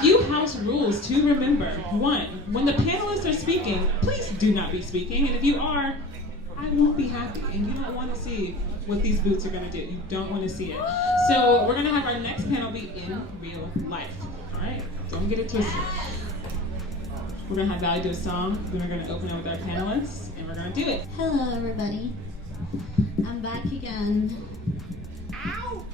few house rules to remember. One, when the panelists are speaking, please do not be speaking. And if you are, I won't be happy. And you don't want to see what these boots are going to do. You don't want to see it. So we're going to have our next panel be in real life. All right? Don't get it twisted. We're going to have Valley do a song. Then we're going to open up with our panelists. And we're going to do it. Hello, everybody. I'm back again. Ow!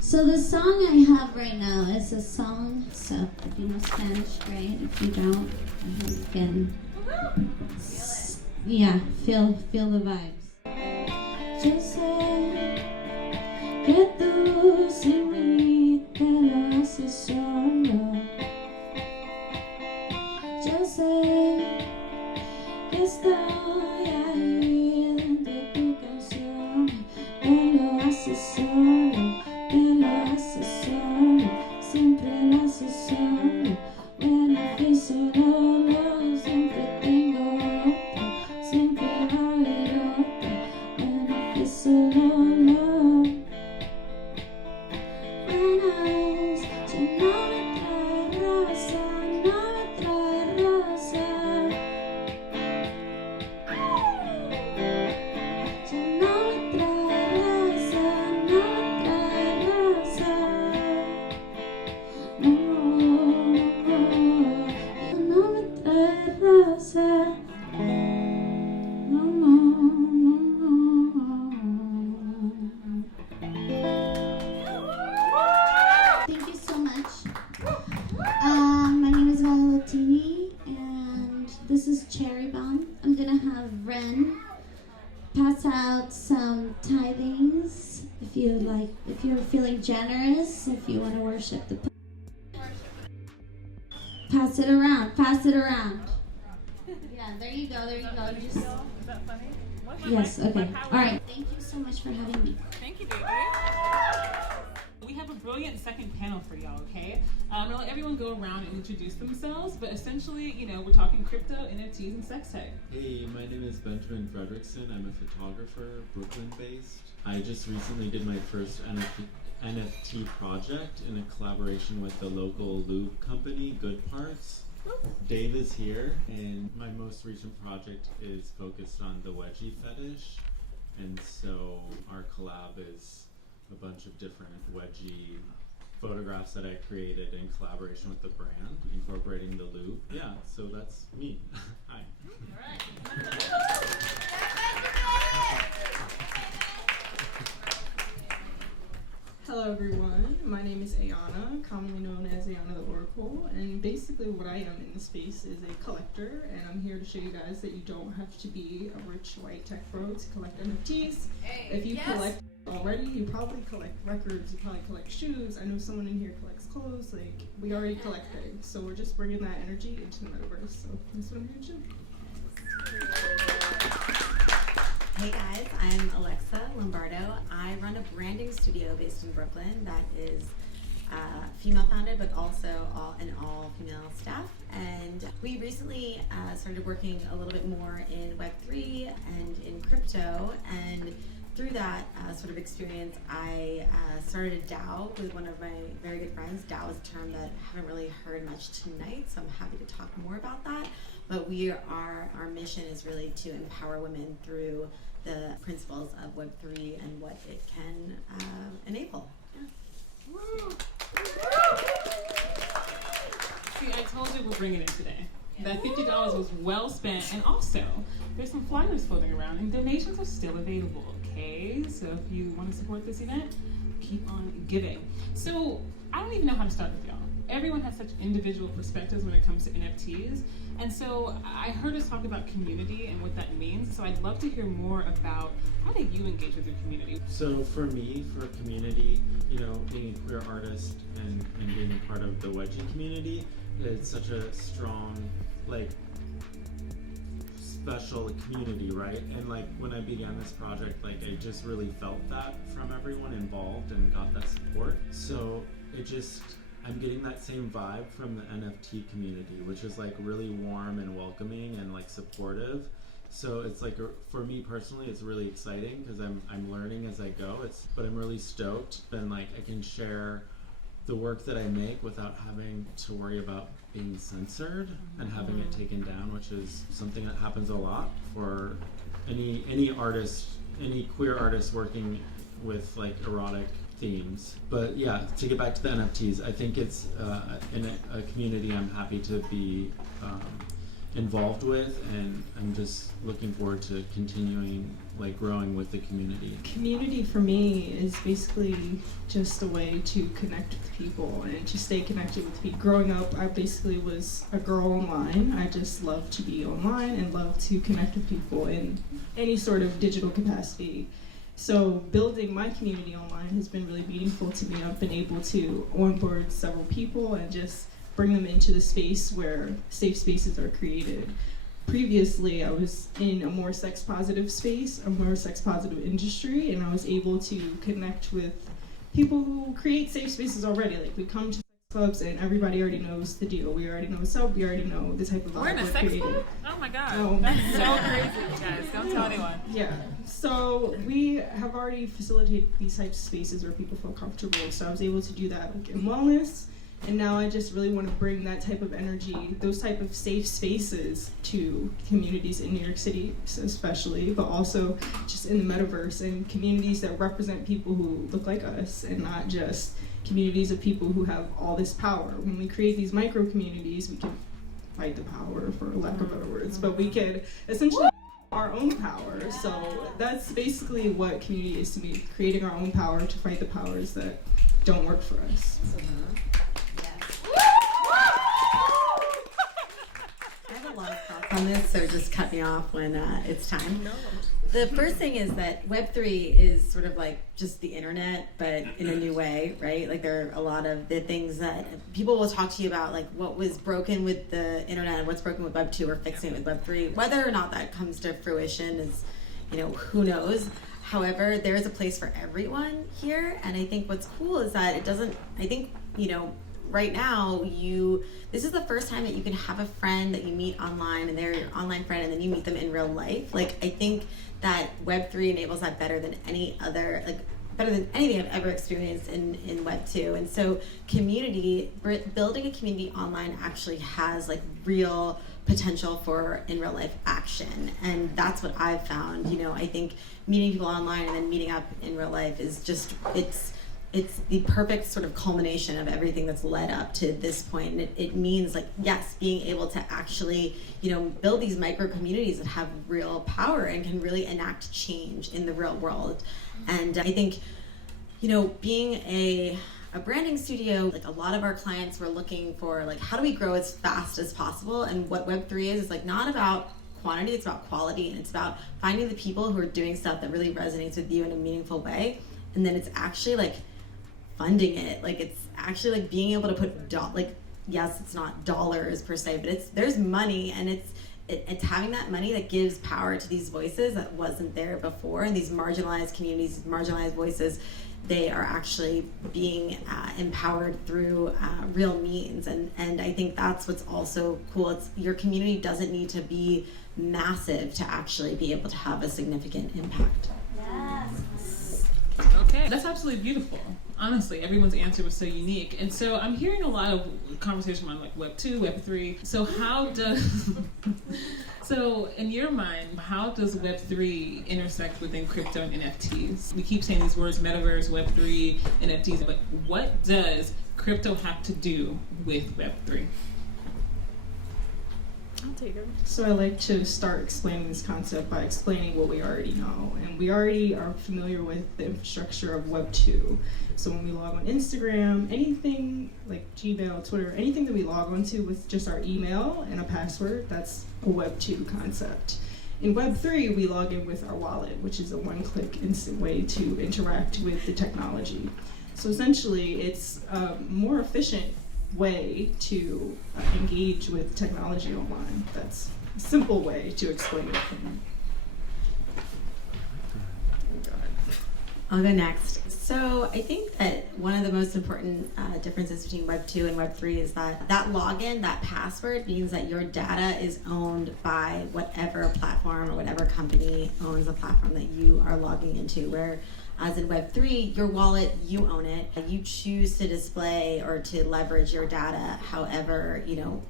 So the song I have right now is a song, so if you know Spanish, great. If you don't, you can, yeah, feel the vibes. Yo sé que tú sin mí te lo haces solo. Yo sé que estoy ahí dentro de tu canción, te lo haces solo. Te lo haces solo, siempre lo haces solo. When I feel so low, siempre tengo otro, siempre va a haber otro. When I feel so low, when I ya no me trae rosa, no me trae rosa. Ya no me trae rosa, no me trae rosa. No, no me trae rosa. No, Thank you so much. My name is Valentini, and this is Cherry Bomb. I'm gonna have Ren pass out some tithings if you're feeling generous, if you want to worship the pass it around. Yeah, there you go. Just Is that funny? yes, okay. All right. Thank you so much for having me. Thank you, baby. We have a brilliant second panel for y'all, okay? I'm gonna let everyone go around and introduce themselves, but essentially, we're talking crypto, NFTs, and sex tech. Hey, my name is Benjamin Fredrickson. I'm a photographer, Brooklyn-based. I just recently did my first NFT project in a collaboration with the local lube company, Good Parts. Dave is here, and my most recent project is focused on the wedgie fetish. And so our collab is a bunch of different wedgie photographs that I created in collaboration with the brand, incorporating the lube. Yeah, so that's me. Hi. Hello everyone, my name is Ayana, commonly known as Ayana the Oracle, and basically what I am in this space is a collector, and I'm here to show you guys that you don't have to be a rich white tech bro to collect NFTs. If you collect already, you probably collect records, you probably collect shoes. I know someone in here collects clothes, like we already collect things, so we're just bringing that energy into the metaverse, so that's what I'm here to do. Hey guys, I'm Alexa Lombardo. I run a branding studio based in Brooklyn that is female founded, but also an all female staff. And we recently started working a little bit more in Web3 and in crypto. And through that sort of experience, I started a DAO with one of my very good friends. DAO is a term that I haven't really heard much tonight, so I'm happy to talk more about that. But our mission is really to empower women through the principles of Web3 and what it can enable. Yeah. See, I told you we're bringing it today. That $50 was well spent, and also there's some flyers floating around, and donations are still available. Okay, so if you want to support this event, keep on giving. So I don't even know how to start with y'all. Everyone has such individual perspectives when it comes to NFTs. And so I heard us talk about community and what that means. So I'd love to hear more about how do you engage with your community? So for me, for community, being a queer artist and being part of the wedgie community, it's such a strong, special community, right? And when I began this project, I just really felt that from everyone involved and got that support. So I'm getting that same vibe from the NFT community, which is really warm and welcoming and supportive. So it's for me personally, it's really exciting because I'm learning as I go. But I'm really stoked, and I can share the work that I make without having to worry about being censored and having it taken down, which is something that happens a lot for any artist, any queer artist working with like erotic themes. But yeah, to get back to the NFTs, I think it's in a community I'm happy to be involved with, and I'm just looking forward to continuing like growing with the community. Community for me is basically just a way to connect with people and to stay connected with people. Growing up, I basically was a girl online. I just love to be online and love to connect with people in any sort of digital capacity. So building my community online has been really meaningful to me. I've been able to onboard several people and just bring them into the space where safe spaces are created. Previously, I was in a more sex-positive space, a more sex-positive industry, and I was able to connect with people who create safe spaces already. Like, we come to sex clubs and everybody already knows the deal. We already know what's up. We already know the type of vibe We're in a sex club? Oh my god. Oh. That's so crazy, guys. Don't tell anyone. Yeah, so we have already facilitated these types of spaces where people feel comfortable. So I was able to do that like in wellness. And now I just really want to bring that type of energy, those type of safe spaces to communities in New York City especially, but also just in the metaverse, and communities that represent people who look like us and not just communities of people who have all this power. When we create these micro communities, we can fight the power, for lack of better words, but we could essentially our own power. So that's basically what community is to me, creating our own power to fight the powers that don't work for us. On this, so just cut me off when it's time. No. The first thing is that Web3 is sort of like just the internet, but in a new way, right? Like there are a lot of the things that people will talk to you about, like what was broken with the internet and what's broken with Web2 or fixing it with Web3. Whether or not that comes to fruition is, who knows. However, there is a place for everyone here, and I think what's cool is that it doesn't, I think, right now, this is the first time that you can have a friend that you meet online and they're your online friend and then you meet them in real life. Like, I think that Web3 enables that better than better than anything I've ever experienced in Web 2. And so building a community online actually has like real potential for in real life action. And that's what I've found. I think meeting people online and then meeting up in real life is just, it's the perfect sort of culmination of everything that's led up to this point. And it means like, yes, being able to actually, build these micro communities that have real power and can really enact change in the real world. And I think, being a branding studio, like a lot of our clients were looking for like, how do we grow as fast as possible? And what Web3 is like not about quantity, it's about quality, and it's about finding the people who are doing stuff that really resonates with you in a meaningful way. And then it's actually like funding it. Like it's actually like being able to put yes, it's not dollars per se, but there's money, and it's having that money that gives power to these voices that wasn't there before. And these marginalized communities, these marginalized voices, they are actually being empowered through real means. And I think that's what's also cool. Your community doesn't need to be massive to actually be able to have a significant impact. Yes. Okay, that's absolutely beautiful. Honestly, everyone's answer was so unique. And so I'm hearing a lot of conversation on like Web 2, Web 3. So so in your mind, how does Web 3 intersect within crypto and NFTs? We keep saying these words, metaverse, Web 3, NFTs, but what does crypto have to do with Web 3? I'll take it. So I like to start explaining this concept by explaining what we already know. And we already are familiar with the infrastructure of Web 2. So when we log on Instagram, anything like Gmail, Twitter, anything that we log onto with just our email and a password, that's a Web 2 concept. In Web 3, we log in with our wallet, which is a one-click instant way to interact with the technology. So essentially, it's a more efficient way to engage with technology online. That's a simple way to explain it for me. I'll go next. So I think that one of the most important differences between Web 2 and Web 3 is that login, that password, means that your data is owned by whatever platform or whatever company owns the platform that you are logging into. Where As in Web3, your wallet, you own it, and you choose to display or to leverage your data however,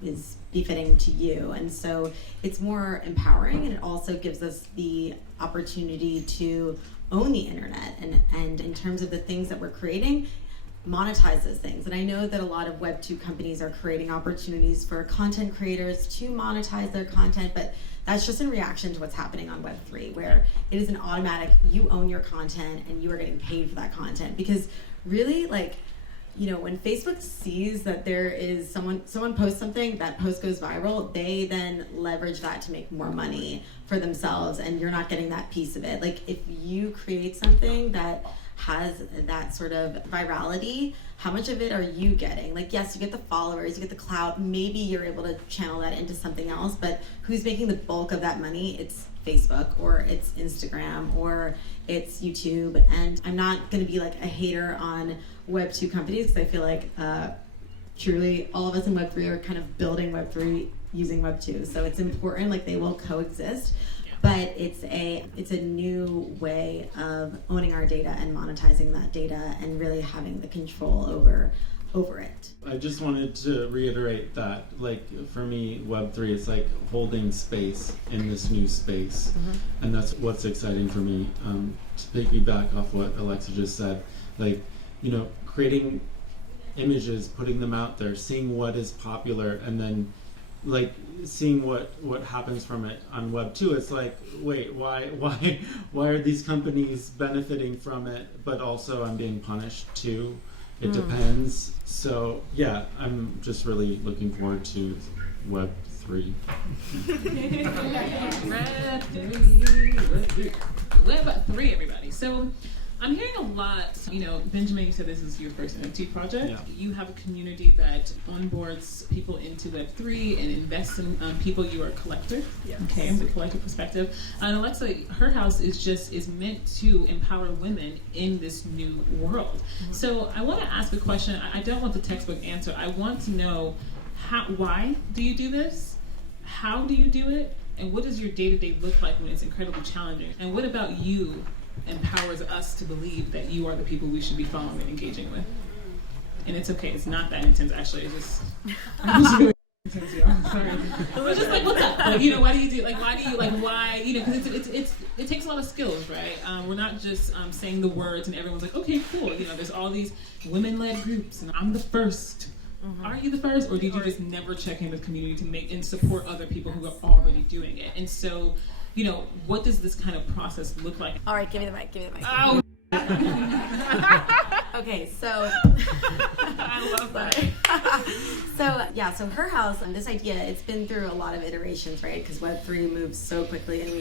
is befitting to you. And so it's more empowering, and it also gives us the opportunity to own the internet. And in terms of the things that we're creating, monetize those things. And I know that a lot of Web2 companies are creating opportunities for content creators to monetize their content, but that's just in reaction to what's happening on Web3, where it is an automatic, you own your content and you are getting paid for that content. Because really, when Facebook sees that there is someone posts something, that post goes viral, they then leverage that to make more money for themselves, and you're not getting that piece of it. Like, if you create something that has that sort of virality, how much of it are you getting? Like, yes, you get the followers, you get the clout, maybe you're able to channel that into something else, but who's making the bulk of that money? It's Facebook, or it's Instagram, or it's YouTube. And I'm not going to be like a hater on Web2 companies, because I feel like truly all of us in Web3 are kind of building Web3 using Web2. So it's important, like, they will coexist. But it's a new way of owning our data and monetizing that data and really having the control over it. I just wanted to reiterate that, like, for me, Web3 is like holding space in this new space. Mm-hmm. And that's what's exciting for me. To piggyback off what Alexa just said, like, creating images, putting them out there, seeing what is popular, and then like seeing what happens from it on Web 2. It's like, wait, why are these companies benefiting from it, but also I'm being punished too? It depends. So yeah, I'm just really looking forward to Web 3. Web 3, everybody. So I'm hearing a lot, Benjamin, you said this is your first NFT project. Yeah. You have a community that onboards people into Web3 and invests in people. You are a collector, yes. Okay, the collector perspective. And Alexa, HerHouse is meant to empower women in this new world. Mm-hmm. So I want to ask a question. I don't want the textbook answer. I want to know why do you do this? How do you do it? And what does your day-to-day look like when it's incredibly challenging? And what about you empowers us to believe that you are the people we should be following and engaging with? And it's okay, it's not that intense actually, it's just really intense, y'all. I'm sorry. It's just like, what's up? Like, why do you do, like, why, because it takes a lot of skills, right? We're not just saying the words and everyone's like, okay, cool. There's all these women-led groups and I'm the first. Mm-hmm. Are you the first, or did you just never check in with community to make and support other people who are already doing it? And so, what does this kind of process look like? All right, give me the mic. Oh. Okay, so I love that. So HerHouse, and this idea, it's been through a lot of iterations, right? Because Web3 moves so quickly, and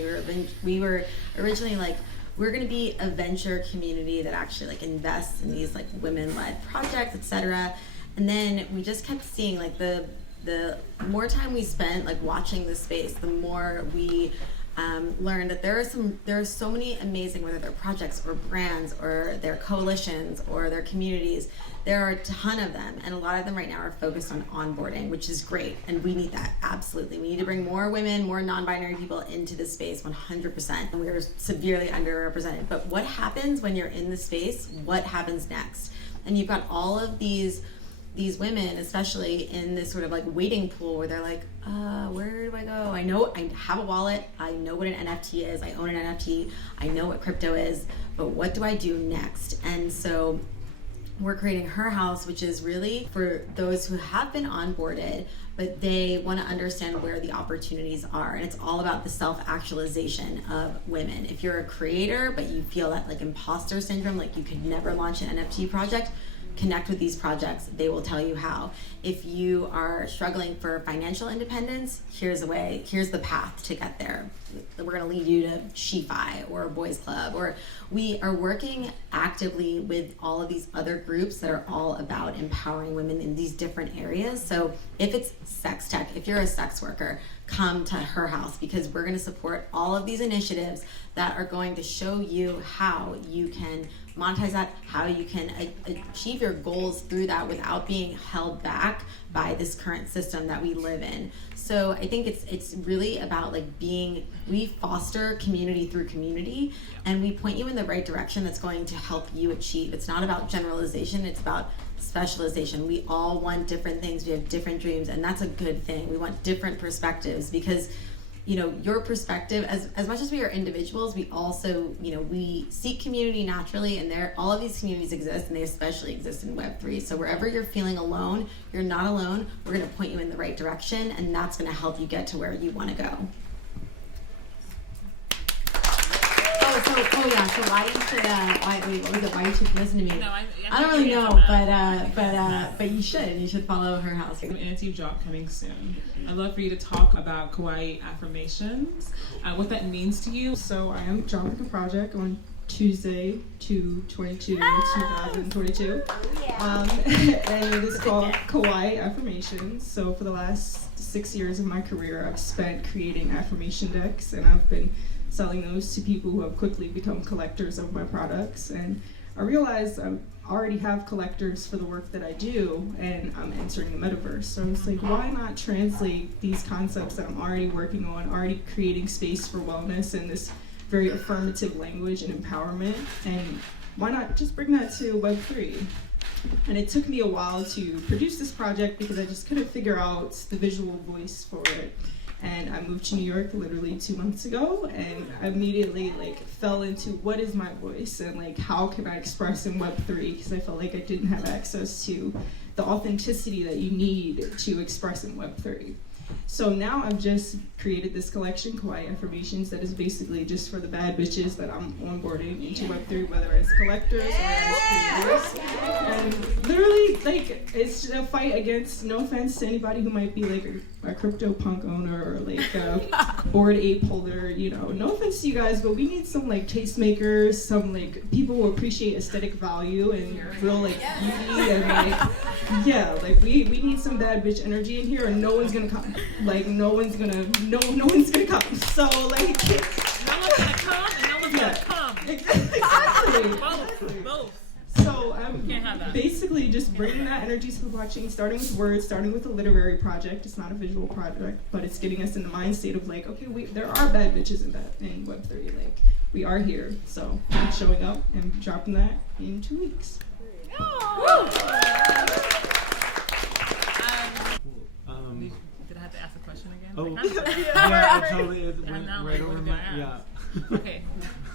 we were originally like, we're going to be a venture community that actually like invests in these like women-led projects, etc. And then we just kept seeing like the more time we spent like watching this space, the more we learned that there are so many amazing, whether they're projects or brands or their coalitions or their communities. There are a ton of them, and a lot of them right now are focused on onboarding, which is great, and we need that, absolutely. We need to bring more women, more non-binary people into this space, 100%, and we are severely underrepresented. But what happens when you're in the space? What happens next? And you've got all of these women, especially in this sort of like waiting pool where they're like, where do I go? I know I have a wallet. I know what an NFT is. I own an NFT. I know what crypto is, but what do I do next? And so we're creating HerHouse, which is really for those who have been onboarded, but they want to understand where the opportunities are. And it's all about the self-actualization of women. If you're a creator, but you feel that like imposter syndrome, like you could never launch an NFT project, connect with these projects. They will tell you how. If you are struggling for financial independence, here's the way, here's the path to get there. We're gonna lead you to She-Fi or Boys Club, or we are working actively with all of these other groups that are all about empowering women in these different areas. So if it's sex tech, if you're a sex worker, come to HerHouse, because we're gonna support all of these initiatives that are going to show you how you can monetize that, how you can achieve your goals through that without being held back by this current system that we live in. So I think it's really about like we foster community through community, and we point you in the right direction that's going to help you achieve. It's not about generalization, it's about specialization. We all want different things, we have different dreams, and that's a good thing. We want different perspectives because your perspective, as much as we are individuals, we also, we seek community naturally, and all of these communities exist, and they especially exist in Web3. So wherever you're feeling alone, you're not alone. We're going to point you in the right direction, and that's going to help you get to where you want to go. So why you should why you should listen to me? No, I don't really know, but you should follow HerHouse. An NFT drop coming soon. I'd love for you to talk about kawaii affirmations, what that means to you. So I am dropping a project on Tuesday, 2022. And it is called Kawaii Affirmations. So for the last 6 years of my career, I've spent creating affirmation decks, and I've been selling those to people who have quickly become collectors of my products. And I realized I already have collectors for the work that I do, and I'm entering the metaverse. So I was like, why not translate these concepts that I'm already working on, already creating space for wellness and this very affirmative language and empowerment, and why not just bring that to Web3? And it took me a while to produce this project because I just couldn't figure out the visual voice for it. And I moved to New York literally 2 months ago, and I immediately fell into what is my voice and how can I express in Web3, because I felt like I didn't have access to the authenticity that you need to express in Web3. So now I've just created this collection, Kawaii Affirmations, that is basically just for the bad bitches that I'm onboarding into Web3, whether it's collectors or as creators. And literally, it's a fight against, no offense to anybody who might be a crypto punk owner or a Bored Ape holder, no offense to you guys, but we need some tastemakers, some people who appreciate aesthetic value and real beauty, and we need some bad bitch energy in here, and no one's gonna come. No one's gonna come. So no one's gonna come, and no one's gonna come. Exactly. Both. So I'm basically just bringing that energy to the blockchain, starting with words, starting with a literary project. It's not a visual project, but it's getting us in the mind state of okay, there are bad bitches in Web3. We are here. So I'm showing up and dropping that in 2 weeks. Did I have to ask a question again? Oh, yeah, totally. It went right over my, yeah. Okay.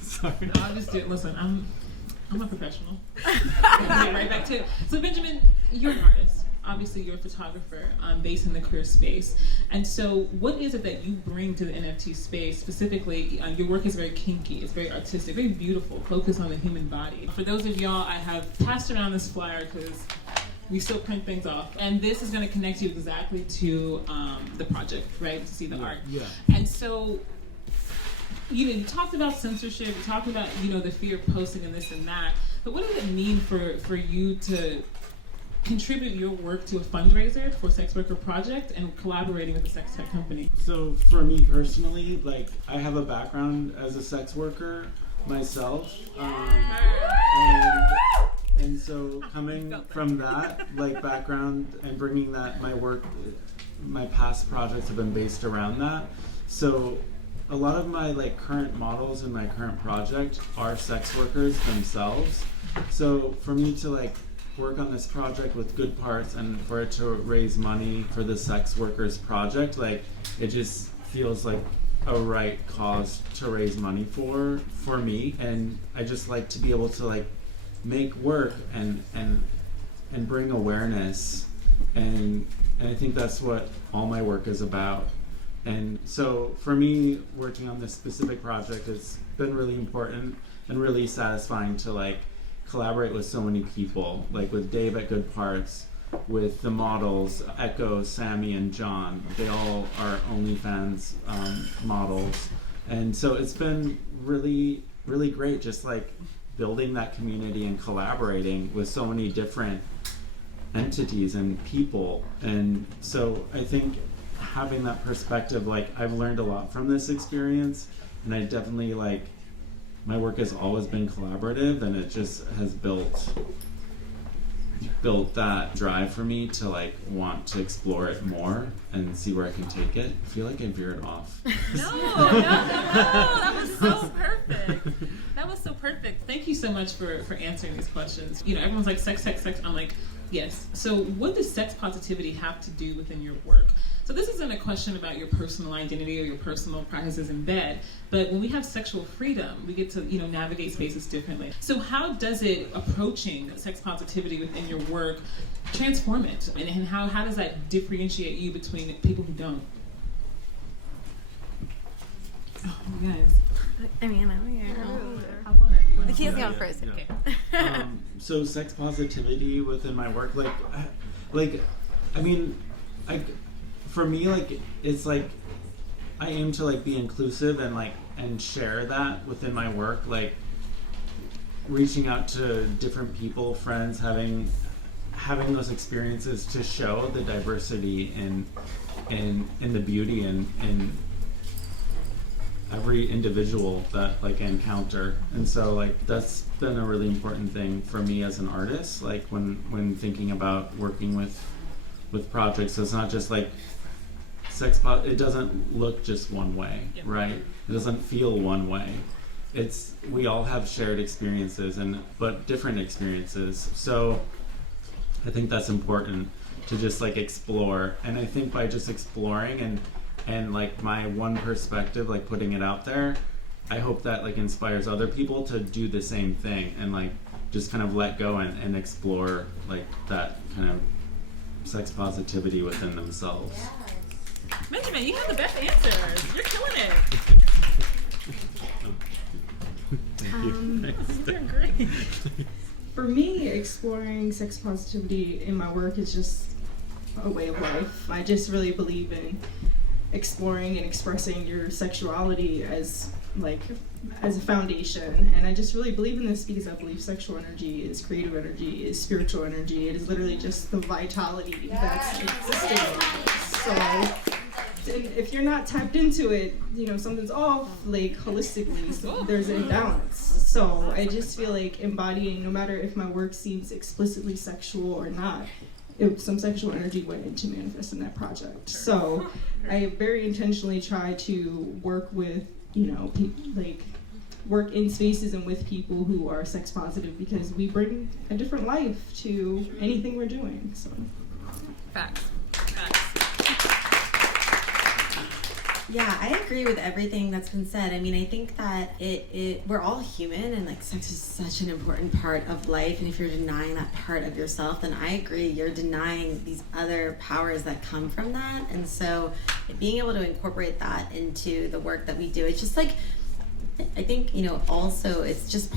Sorry. No, I'm just doing, listen, I'm a professional. Get right back to it. So Benjamin, you're an artist. Obviously, you're a photographer based in the queer space. And so what is it that you bring to the NFT space? Specifically, your work is very kinky, it's very artistic, very beautiful, focused on the human body. For those of y'all, I have passed around this flyer because we still print things off. And this is going to connect you exactly to the project, right? To see the art. Yeah. And so, you talked about censorship, you talked about, the fear of posting and this and that. But what does it mean for you to contribute your work to a fundraiser for Sex Worker Project and collaborating with a sex tech company? So for me personally, I have a background as a sex worker myself. And so coming from that background and bringing that, my work, my past projects have been based around that. So a lot of my current models in my current project are sex workers themselves. So for me to work on this project with good parts and for it to raise money for the sex workers project, it just feels like a right cause to raise money for me. And I just like to be able to make work and bring awareness, and I think that's what all my work is about. And so for me, working on this specific project, it's been really important and really satisfying to collaborate with so many people, with Dave at Good Parts, with the models, Echo, Sammy, and John. They all are OnlyFans models. And so it's been really, really great just building that community and collaborating with so many different entities and people. And so I think having that perspective, I've learned a lot from this experience, and I definitely my work has always been collaborative, and it just has built that drive for me to like want to explore it more and see where I can take it. I feel like I veered off. No, that was so perfect. That was so perfect. Thank you so much for answering these questions. You know, everyone's like sex. I'm like, yes. So what does sex positivity have to do within your work? So this isn't a question about your personal identity or your personal practices in bed, but when we have sexual freedom, we get to, you know, navigate spaces differently. So how does it approaching sex positivity within your work transform it? And how does that differentiate you between people who don't? Oh, you guys. I mean, he's going first. Yeah. Okay. So sex positivity within my work, for me, like, it's like I aim to like be inclusive and share that within my work, like reaching out to different people, friends, having those experiences to show the diversity and the beauty in every individual that like I encounter. And so like that's been a really important thing for me as an artist, like when thinking about working with projects. So it's not just like it doesn't look just one way, right? It doesn't feel one way. We all have shared experiences but different experiences. So I think that's important to just like explore. And I think by just exploring and like my one perspective, like putting it out there, I hope that like inspires other people to do the same thing and like just kind of let go and explore like that kind of sex positivity within themselves. Benjamin, you have the best answers. You're killing it. Thank you. You're doing great. For me, exploring sex positivity in my work is just a way of life. I just really believe in exploring and expressing your sexuality as a foundation, and I just really believe in this because I believe sexual energy is creative energy, is spiritual energy. It is literally just the vitality that's existing. So and if you're not tapped into it, you know, something's off, like holistically, so there's an imbalance. So I just feel like embodying, no matter if my work seems explicitly sexual or not, some sexual energy went into manifesting that project. So I very intentionally try to work with, you know, work in spaces and with people who are sex positive, because we bring a different life to anything we're doing. So Facts. Yeah, I agree with everything that's been said. I mean, I think that we're all human, and like sex is such an important part of life, and if you're denying that part of yourself, then I agree, you're denying these other powers that come from that. And so being able to incorporate that into the work that we do, it's just like, I think, you know, also it's just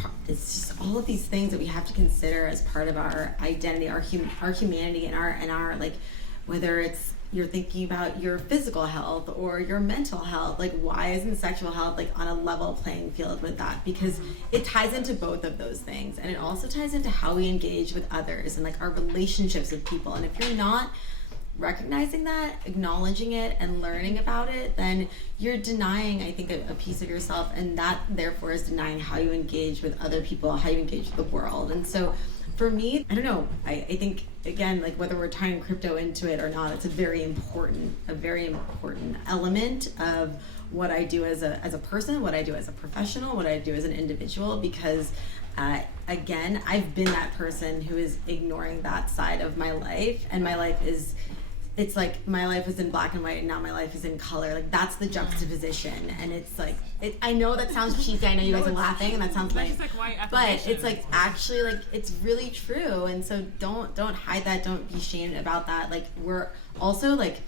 all of these things that we have to consider as part of our identity, our humanity, and our like, whether it's you're thinking about your physical health or your mental health, like why isn't sexual health like on a level playing field with that? Because it ties into both of those things, and it also ties into how we engage with others and like our relationships with people. And if you're not recognizing that, acknowledging it, and learning about it, then you're denying, I think, a piece of yourself, and that therefore is denying how you engage with other people, how you engage with the world. And so for me, I don't know, I think, again, like whether we're tying crypto into it or not, it's a very important element of what I do as a person, what I do as a professional, what I do as an individual, because again, I've been that person who is ignoring that side of my life, and my life is, it's like my life was in black and white and now my life is in color. Like that's the juxtaposition, and it's like, I know that sounds cheesy, I know you guys are laughing and that sounds like but it's like actually like it's really true. And so don't hide that, don't be ashamed about that. Like we're also like,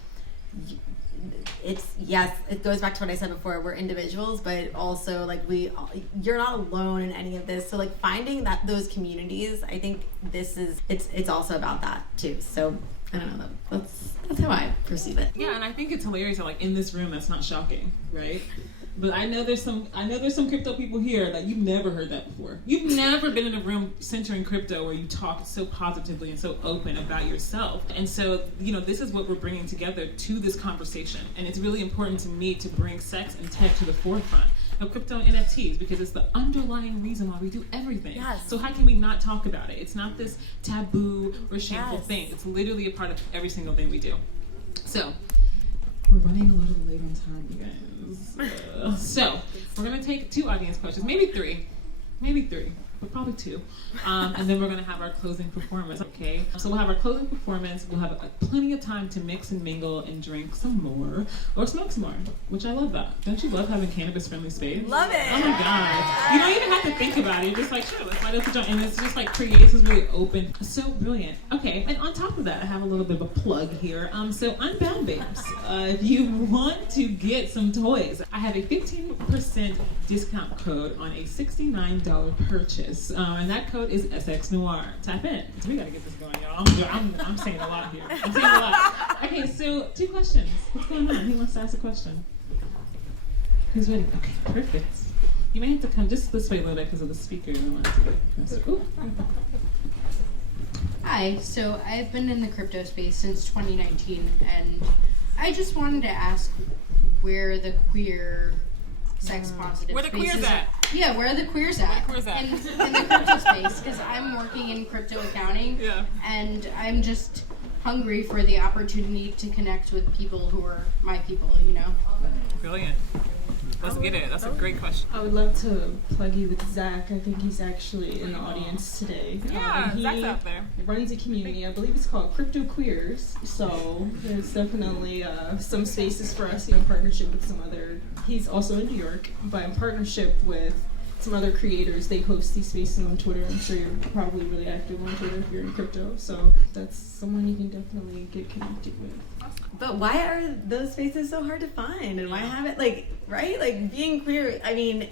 it's, yes, it goes back to what I said before, we're individuals, but also like you're not alone in any of this. So like finding those communities, I think it's also about that too. So I don't know, that's how I perceive it. Yeah, and I think it's hilarious that like in this room that's not shocking, right? But I know there's some crypto people here that you've never heard that before. You've never been in a room centering crypto where you talk so positively and so open about yourself. And so, you know, this is what we're bringing together to this conversation. And it's really important to me to bring sex and tech to the forefront, crypto and NFTs, because it's the underlying reason why we do everything. Yes. So how can we not talk about it? It's not this taboo or shameful Yes. thing. It's literally a part of every single thing we do. So we're running a little late on time, you guys. So we're gonna take 2 audience questions, maybe three, but probably 2. And then we're gonna have our closing performance, okay? So we'll have our closing performance, we'll have plenty of time to mix and mingle and drink some more, or smoke some more, which I love that. Don't you love having cannabis-friendly space? Love it. Oh my God. You don't even have to think about it. You're just like, sure, let's light up the joint. And it's just like creates this really open, so brilliant. Okay, and on top of that, I have a little bit of a plug here. So Unbound Babes, if you want to get some toys, I have a 15% discount code on a $69 purchase. And that code is SX Noir. Tap in. So we gotta get this going, y'all. I'm saying a lot here. I'm saying a lot. Okay, so 2 questions. What's going on? Who wants to ask a question? Who's ready? Okay, perfect. You may have to come just this way a little bit because of the speaker. I don't want to get closer. Ooh. Hi, so I've been in the crypto space since 2019, and I just wanted to ask where the queer sex positive Where the space queers is at? Yeah, where are the queers at? Where the queers at? In the crypto space, because I'm working in crypto accounting, Yeah. and I'm just hungry for the opportunity to connect with people who are my people, you know? Brilliant. Let's get it. That's a great question. I would love to plug you with Zach. I think he's actually in the audience today. Yeah, He Zach's out there. runs a community. I believe it's called Crypto Queers. So there's definitely some spaces for us in partnership with some other. He's also in New York, but in partnership with some other creators. They host these spaces on Twitter. I'm sure you're probably really active on Twitter if you're in crypto. So that's someone you can definitely get connected with. But why are those spaces so hard to find? And why haven't, like, right? Like, being queer, I mean,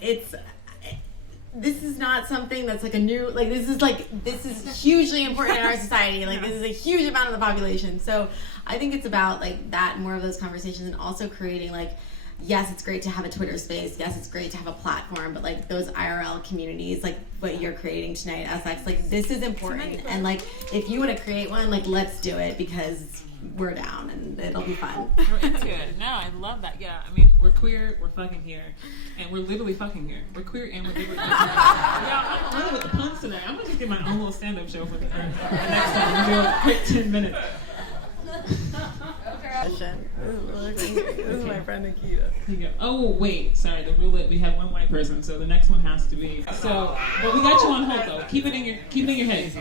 this is not something that's like a new, like, this is hugely important in our society. Like, this is a huge amount of the population. So I think it's about, like, that, more of those conversations, and also creating, like, yes, it's great to have a Twitter space. Yes, it's great to have a platform, but like those IRL communities, like what you're creating tonight, SX, like this is important. And like, if you want to create one, like let's do it, because we're down and it'll be fun. We're into it. No, I love that. Yeah, I mean, we're queer, we're fucking here, and we're literally fucking here. We're queer and we're literally fucking here. Yeah, I'm running with the puns today. I'm gonna just get my own little stand-up show for the next time. I'm gonna do a quick 10 minutes. This is my friend Nikita. Here you go. Oh wait, sorry. The roulette. We have one white person, so the next one has to be. So, but we got you on hold though. Keep it in your head.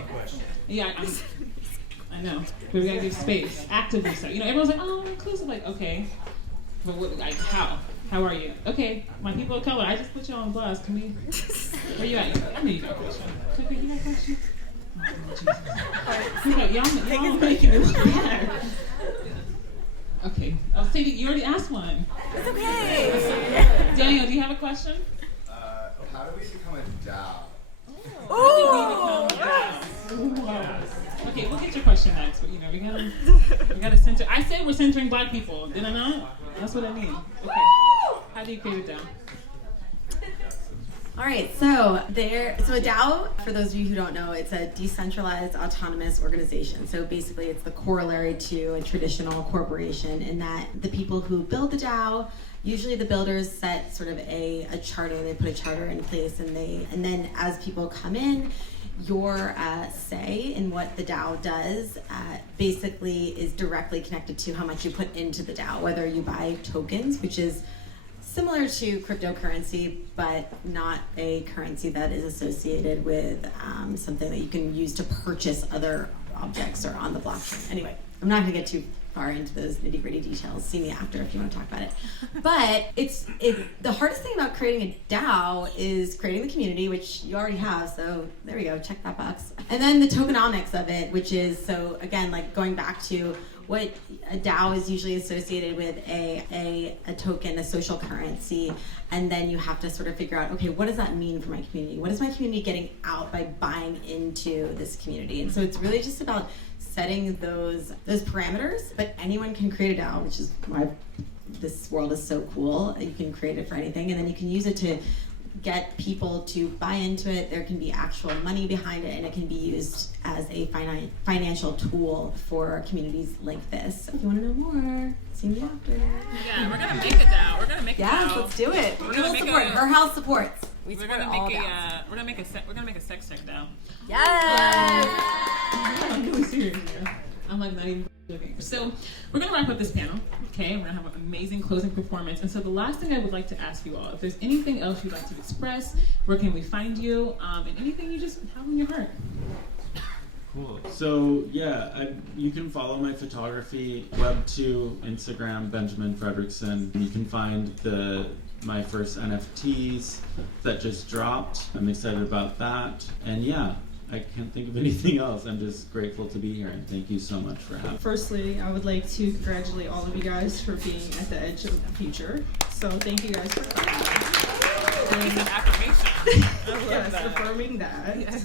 Yeah, I know. But we gotta give space. Actively so. You know, everyone's like, oh, inclusive. Like, okay, but what? Like, how? How are you? Okay, my people of color. I just put you on blast. Can we? Where you at? I know you got a question. Okay, you got a question? Oh, Jesus. Y'all making it look bad. Okay. Oh, Sadie, you already asked one. It's okay. Daniel, do you have a question? How do we become a DAO? Okay, we'll get your question next, but you know, we gotta center. I said we're centering Black people, did I not? That's what I mean. Okay. How do you create a DAO? All right, so a DAO, for those of you who don't know, it's a decentralized autonomous organization. So basically it's the corollary to a traditional corporation, in that the people who build the DAO, usually the builders set sort of a charter, they put a charter in place, and then as people come in, your say in what the DAO does basically is directly connected to how much you put into the DAO, whether you buy tokens, which is similar to cryptocurrency, but not a currency that is associated with something that you can use to purchase other objects or on the blockchain. Anyway, I'm not going to get too far into those nitty-gritty details. See me after if you want to talk about it. But the hardest thing about creating a DAO is creating the community, which you already have, so there we go, check that box. And then the tokenomics of it, which is, so again, like going back to what a DAO is usually associated with, a token, a social currency, and then you have to sort of figure out, okay, what does that mean for my community? What is my community getting out by buying into this community? And so it's really just about setting those parameters, but anyone can create a DAO, which is why this world is so cool. You can create it for anything, and then you can use it to get people to buy into it. There can be actual money behind it, and it can be used as a financial tool for communities like this. If you want to know more, see me after. Yeah, we're gonna make a DAO. We're gonna make Yes, it. let's do it. We're We gonna will make support. a- Her house supports. We We're support gonna all make that. we're gonna make a sex tech now. Yes. I'm really serious here. I'm like not even joking. So we're gonna wrap up this panel. Okay, we're gonna have an amazing closing performance. And so the last thing I would like to ask you all, if there's anything else you'd like to express, where can we find you, and anything you just have in your heart. Cool. So yeah, you can follow my photography, Web2, Instagram, Benjamin Fredrickson. You can find my first NFTs that just dropped. I'm excited about that. And yeah, I can't think of anything else. I'm just grateful to be here, and thank you so much for having me. Firstly, I would like to congratulate all of you guys for being at the edge of the future. So thank you guys for coming. It's an affirmation. Yes, affirming that. Yes.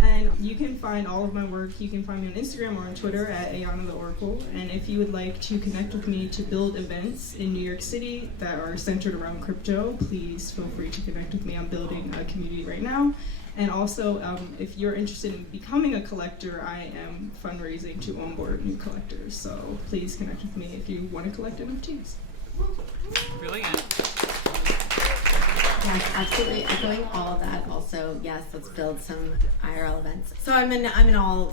And you can find all of my work. You can find me on Instagram or on Twitter at Ayana the Oracle. And if you would like to connect with me to build events in New York City that are centered around crypto, please feel free to connect with me. I'm building a community right now. And also, if you're interested in becoming a collector, I am fundraising to onboard new collectors. So please connect with me if you want to collect NFTs. Brilliant. Yes, absolutely. Echoing all of that. Also, yes, let's build some IRL events. So I'm in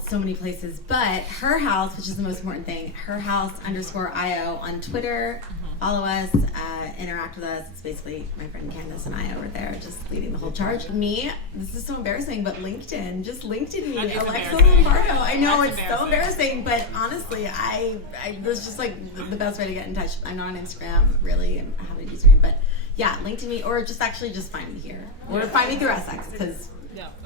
so many places, but Her House, which is the most important thing, HerHouse_IO on Twitter. Follow us, interact with us. It's basically my friend Candace and I over there just leading the whole charge. Me, this is so embarrassing, but LinkedIn, just LinkedIn me, That is Alexa embarrassing. Lombardo. I know That's it's so embarrassing, but honestly, I that's just like the best way to get in touch. I'm not on Instagram really. I have an Instagram, but yeah, LinkedIn me, or just find me here, or find me through SX because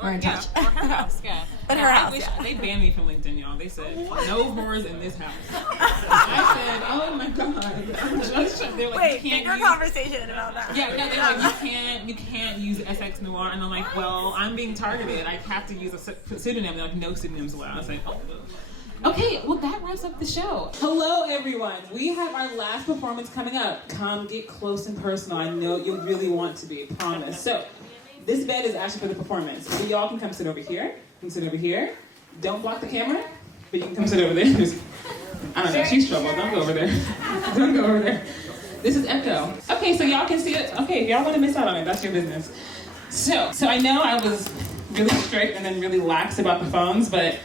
we're in touch. Or Her House, yeah. But Yeah, Her I House, wish- yeah. They banned me from LinkedIn, y'all. They said, no whores in this house. I said, oh my God. I'm just, they're like, Wait, you can't bigger use, conversation about that. yeah, no, they're like, you can't use SX Noir. And I'm like, well, I'm being targeted. I have to use a pseudonym. They're like, no pseudonyms allowed. I was like, oh. Okay, well that wraps up the show. Hello everyone. We have our last performance coming up. Come get close and personal. I know you really want to be, promise. So, this bed is actually for the performance. But y'all can come sit over here. Come sit over here. Don't block the camera, but you can come sit over there. I don't know, she's trouble. Don't go over there. Don't go over there. This is Echo. Okay, so y'all can see it. Okay, if y'all want to miss out on it, that's your business. So I know I was really strict and then really lax about the phones, but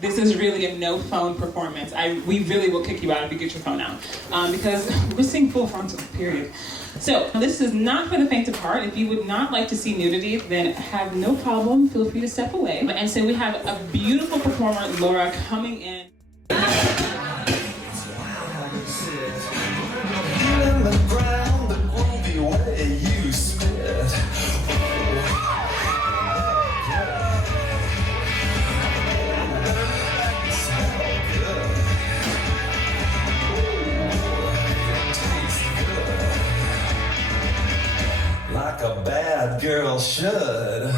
this is really a no phone performance. We really will kick you out if you get your phone out. Because we're seeing full frontal, period. So this is not for the faint of heart. If you would not like to see nudity, then have no problem. Feel free to step away. And so we have a beautiful performer, Laura, coming in. Like a bad girl should. When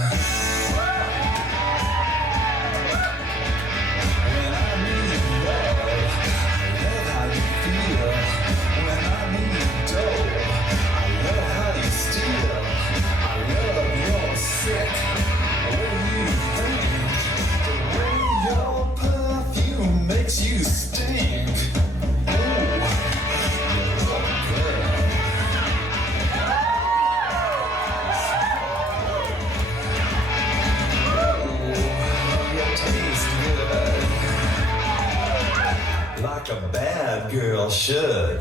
I need love, I love how you feel. When I need dough, I love how you steal. I love your sick, the way you think, the way your perfume makes you stink. Like a bad girl should.